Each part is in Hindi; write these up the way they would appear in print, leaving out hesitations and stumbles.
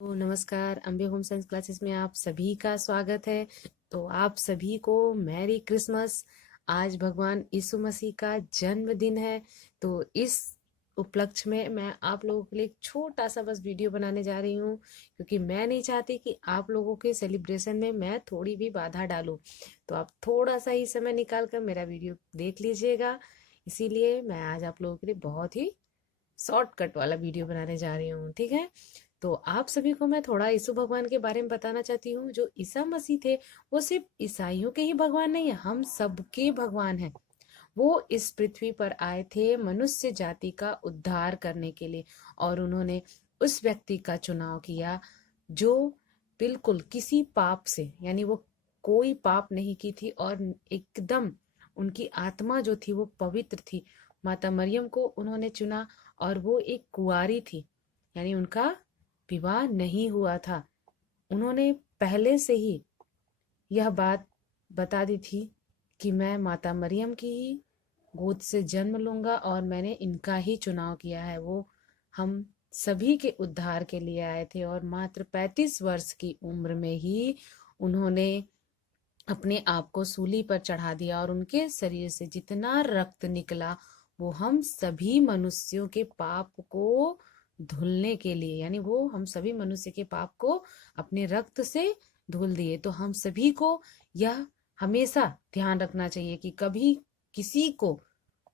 तो नमस्कार, अम्बे होम साइंस क्लासेस में आप सभी का स्वागत है। तो आप सभी को मैरी क्रिसमस। आज भगवान यीशु मसीह का जन्मदिन है। तो इस उपलक्ष्य में मैं आप लोगों के लिए एक छोटा सा बस वीडियो बनाने जा रही हूँ, क्योंकि मैं नहीं चाहती कि आप लोगों के सेलिब्रेशन में मैं थोड़ी भी बाधा डालूं। तो आप थोड़ा सा ही समय निकाल कर मेरा वीडियो देख लीजिएगा। इसीलिए मैं आज आप लोगों के लिए बहुत ही शॉर्टकट वाला वीडियो बनाने जा रही हूँ, ठीक है। तो आप सभी को मैं थोड़ा यीशु भगवान के बारे में बताना चाहती हूँ। जो ईसा मसीह थे वो सिर्फ ईसाइयों के ही भगवान नहीं है, हम सबके भगवान हैं। वो इस पृथ्वी पर आए थे मनुष्य जाति का उद्धार करने के लिए, और उन्होंने उस व्यक्ति का चुनाव किया जो बिल्कुल किसी पाप से, यानी वो कोई पाप नहीं की थी, और एकदम उनकी आत्मा जो थी वो पवित्र थी। माता मरियम को उन्होंने चुना, और वो एक कुंवारी थी, यानी उनका विवाह नहीं हुआ था। उन्होंने पहले से ही यह बात बता दी थी कि मैं माता मरियम की ही गोद से जन्म लूंगा, और मैंने इनका ही चुनाव किया है। वो हम सभी के उद्धार के लिए आए थे, और मात्र 35 वर्ष की उम्र में ही उन्होंने अपने आप को सूली पर चढ़ा दिया, और उनके शरीर से जितना रक्त निकला वो हम सभी मनुष्यों के पाप को धुलने के लिए, यानी वो हम सभी मनुष्य के पाप को अपने रक्त से धुल दिए। तो हम सभी को यह हमेशा ध्यान रखना चाहिए कि कभी किसी को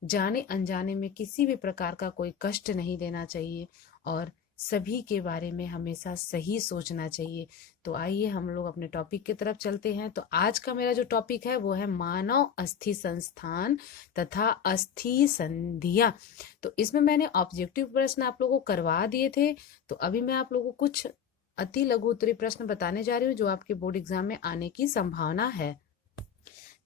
जाने अनजाने में किसी भी प्रकार का कोई कष्ट नहीं देना चाहिए, और सभी के बारे में हमेशा सही सोचना चाहिए। तो आइए हम लोग अपने टॉपिक की तरफ चलते हैं। तो आज का मेरा जो टॉपिक है वो है मानव अस्थि संस्थान तथा अस्थि संधियां। तो इसमें मैंने ऑब्जेक्टिव प्रश्न आप लोगों को करवा दिए थे। तो अभी मैं आप लोगों को कुछ अति लघु उत्तरीय प्रश्न बताने जा रही हूँ जो आपके बोर्ड एग्जाम में आने की संभावना है।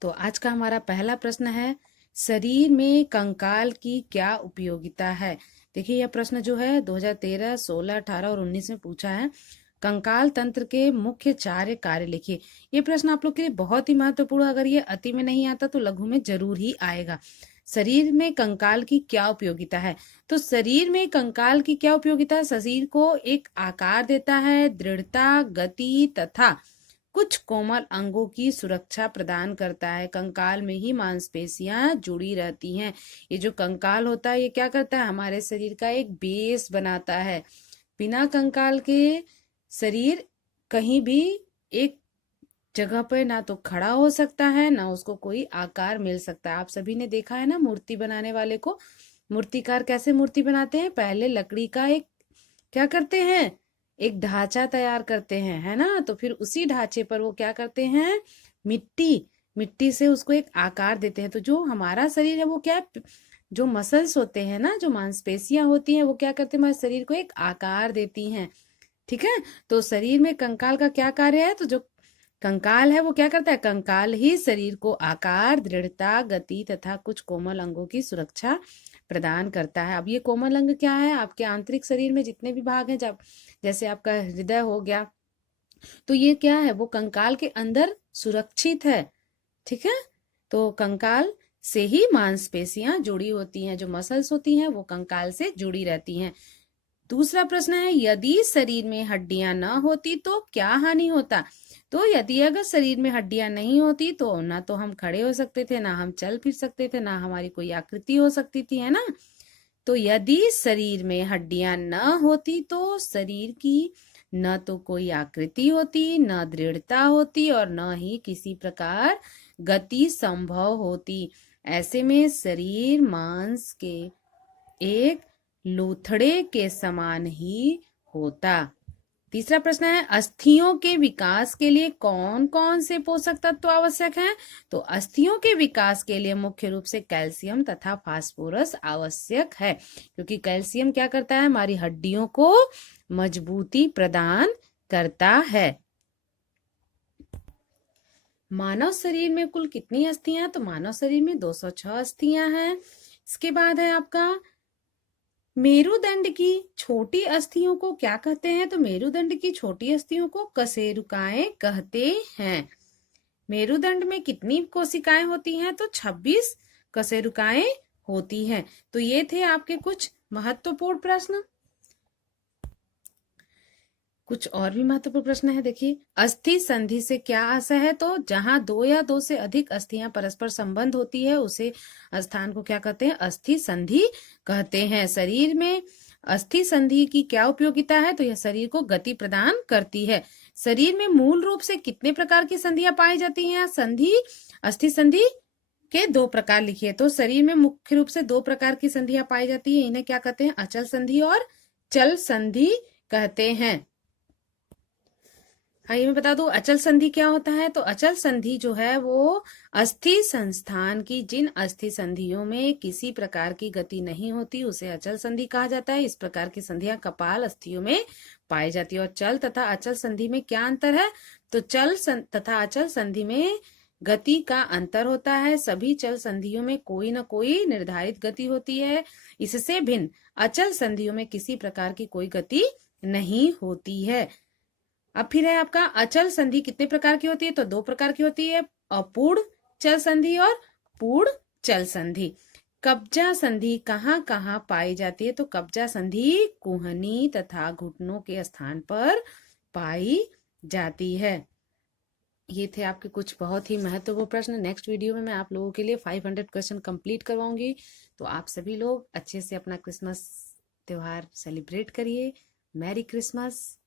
तो आज का हमारा पहला प्रश्न है, शरीर में कंकाल की क्या उपयोगिता है। देखिए, यह प्रश्न जो है 2013, 16, 18 और 19 में पूछा है। कंकाल तंत्र के मुख्य 4 कार्य लिखिए। ये प्रश्न आप लोग के लिए बहुत ही महत्वपूर्ण, अगर ये अति में नहीं आता तो लघु में जरूर ही आएगा। शरीर में कंकाल की क्या उपयोगिता है। तो शरीर में कंकाल की क्या उपयोगिता है, शरीर को एक आकार देता है, दृढ़ता, गति तथा कुछ कोमल अंगों की सुरक्षा प्रदान करता है। कंकाल में ही मांसपेशियां जुड़ी रहती हैं। ये जो कंकाल होता है ये क्या करता है, हमारे शरीर का एक बेस बनाता है। बिना कंकाल के शरीर कहीं भी एक जगह पर ना तो खड़ा हो सकता है, ना उसको कोई आकार मिल सकता है। आप सभी ने देखा है ना, मूर्ति बनाने वाले को, मूर्तिकार कैसे मूर्ति बनाते हैं, पहले लकड़ी का एक क्या करते हैं, एक ढांचा तैयार करते हैं, है ना। तो फिर उसी ढांचे पर वो क्या करते हैं, मिट्टी मिट्टी से उसको एक आकार देते हैं। तो जो हमारा शरीर है वो क्या है, जो मसल्स होते हैं ना, जो मांसपेशियां होती हैं, वो क्या करते हैं, हमारे शरीर को एक आकार देती हैं, ठीक है। तो शरीर में कंकाल का क्या कार्य है, तो जो कंकाल है वो क्या करता है, कंकाल ही शरीर को आकार, दृढ़ता, गति तथा कुछ कोमल अंगों की सुरक्षा प्रदान करता है। अब ये कोमल अंग क्या है, आपके आंतरिक शरीर में जितने भी भाग हैं, जब जैसे आपका हृदय हो गया, तो ये क्या है, वो कंकाल के अंदर सुरक्षित है, ठीक है। तो कंकाल से ही मांसपेशियां जुड़ी होती हैं, जो मसल्स होती हैं वो कंकाल से जुड़ी रहती हैं। दूसरा प्रश्न है, यदि शरीर में हड्डियां न होती तो क्या हानि होता। तो यदि अगर शरीर में हड्डियां नहीं होती तो ना तो हम खड़े हो सकते थे, ना हम चल फिर सकते थे, ना हमारी कोई आकृति हो सकती थी, है ना। तो यदि शरीर में हड्डियां न होती तो शरीर की न तो कोई आकृति होती, न दृढ़ता होती, और न ही किसी प्रकार गति संभव होती। ऐसे में शरीर मांस के एक लोथड़े के समान ही होता। तीसरा प्रश्न है, अस्थियों के विकास के लिए कौन कौन से पोषक तत्व आवश्यक हैं। तो अस्थियों के विकास के लिए मुख्य रूप से कैल्शियम तथा फास्फोरस आवश्यक है, क्योंकि कैल्शियम क्या करता है, हमारी हड्डियों को मजबूती प्रदान करता है। मानव शरीर में कुल कितनी अस्थियां हैं, तो मानव शरीर में 206 अस्थियां हैं। इसके बाद है आपका मेरुदंड की छोटी अस्थियों को क्या कहते हैं। तो मेरुदंड की छोटी अस्थियों को कशेरुकाएं कहते हैं। मेरुदंड में कितनी कोशिकाएं होती हैं, तो 26 कशेरुकाएं होती हैं। तो ये थे आपके कुछ महत्वपूर्ण प्रश्न। कुछ और भी महत्वपूर्ण प्रश्न है, देखिए। अस्थि संधि से क्या आशय है? तो जहां दो या दो से अधिक अस्थियां परस्पर संबंध होती है उसे स्थान को क्या कहते हैं? अस्थि संधि कहते हैं। शरीर में अस्थि संधि की क्या उपयोगिता है? तो यह शरीर को गति प्रदान करती है। शरीर में मूल रूप से कितने प्रकार की संधियां पाई जाती हैं? संधि, अस्थि संधि के दो प्रकार लिखिए। तो शरीर में मुख्य रूप से दो प्रकार की संधियां पाई जाती है, इन्हें क्या कहते हैं? अचल संधि और चल संधि कहते हैं। हाँ, ये मैं बता दूं अचल संधि क्या होता है। तो अचल संधि जो है वो अस्थि संस्थान की जिन अस्थि संधियों में किसी प्रकार की गति नहीं होती उसे अचल संधि कहा जाता है। इस प्रकार की संधियां कपाल अस्थियों में पाई जाती है। और चल तथा अचल संधि में क्या अंतर है? तो तथा अचल संधि में गति का अंतर होता है। सभी चल संधियों में कोई न कोई निर्धारित गति होती है। इससे भिन्न अचल संधियों में किसी प्रकार की कोई गति नहीं होती है। अब फिर है आपका अचल संधि कितने प्रकार की होती है? तो दो प्रकार की होती है, अपूर्ण चल संधि और पूर्ण चल संधि। कब्जा संधि कहाँ कहाँ पाई जाती है? तो कब्जा संधि कुहनी तथा घुटनों के स्थान पर पाई जाती है। ये थे आपके कुछ बहुत ही महत्वपूर्ण प्रश्न। नेक्स्ट वीडियो में मैं आप लोगों के लिए 500 क्वेश्चन कंप्लीट करवाऊंगी। तो आप सभी लोग अच्छे से अपना क्रिसमस त्योहार सेलिब्रेट करिए। Merry Christmas.